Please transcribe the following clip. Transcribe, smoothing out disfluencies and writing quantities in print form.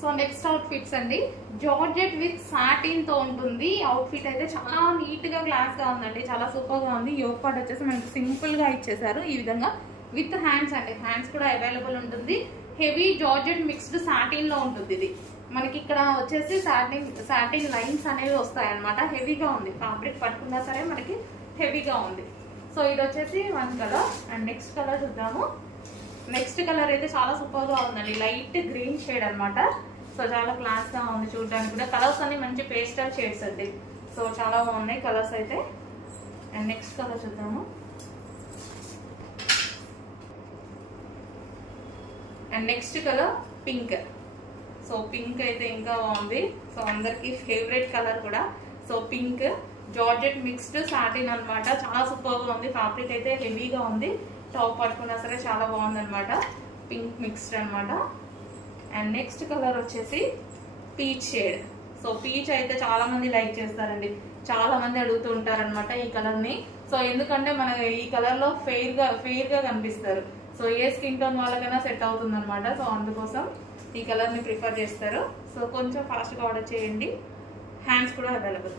So next outfits అండి, georgette with satin తో ఉంటుంది. అవుట్ఫిట్ అయితే చాలా నీట్ గా క్లాస్ గా ఉందండి, చాలా సూపర్ గా ఉంది. యోగ్ పార్ట్ వచ్చేసి మనకి సింపుల్ గా ఇచ్చేసారు ఈ విధంగా విత్ హ్యాండ్స్ అండి. హ్యాండ్స్ కూడా అవైలబుల్ ఉంటుంది. హెవీ జార్జెట్ మిక్స్డ్ సాటిన్ లో ఉంటుంది. ఇది మనకి ఇక్కడ వచ్చేసి సాటిన్ లైన్స్ అనేవి వస్తాయి అనమాట. హెవీగా ఉంది, ఫ్యాబ్రిక్ పట్టుకున్నా సరే మనకి హెవీగా ఉంది. సో ఇది వచ్చేసి one colour. And next colour చూద్దాము. నెక్స్ట్ కలర్ అయితే చాలా సూపర్ గా ఉందండి, లైట్ గ్రీన్ షేడ్ అనమాట. సో చాలా క్లాస్ గా ఉంది చూడడానికి కూడా. కలర్స్ అన్ని మంచి పేస్టల్ షేడ్స్ అండి. సో చాలా బాగున్నాయి కలర్స్ అయితే. అండ్ నెక్స్ట్ కలర్ చూద్దాము. And next colour pink. So pink అయితే ఇంకా బాగుంది. సో అందరికి ఫేవరెట్ కలర్ కూడా. So pink georgette mixed satin అనమాట. చాలా సూపర్ గా ఉంది, ఫ్యాబ్రిక్ అయితే హెవీగా ఉంది. టాప్ పట్టుకున్నా సరే చాలా బాగుంది అనమాట. పింక్ మిక్స్డ్ అనమాట. అండ్ నెక్స్ట్ కలర్ వచ్చేసి పీచ్ షేడ్. సో పీచ్ అయితే చాలా మంది లైక్ చేస్తారండి, చాలా మంది అడుగుతూ ఉంటారు అనమాట ఈ కలర్ ని. సో ఎందుకంటే మన ఈ కలర్ లో ఫెయిర్ గా కనిపిస్తారు. సో ఏ స్కిన్ టోన్ వాళ్ళకైనా సెట్ అవుతుంది అనమాట. సో అందుకోసం ఈ కలర్ ని ప్రిఫర్ చేస్తారు. సో కొంచెం ఫాస్ట్ గా ఆర్డర్ చేయండి. హ్యాండ్స్ కూడా అవైలబుల్.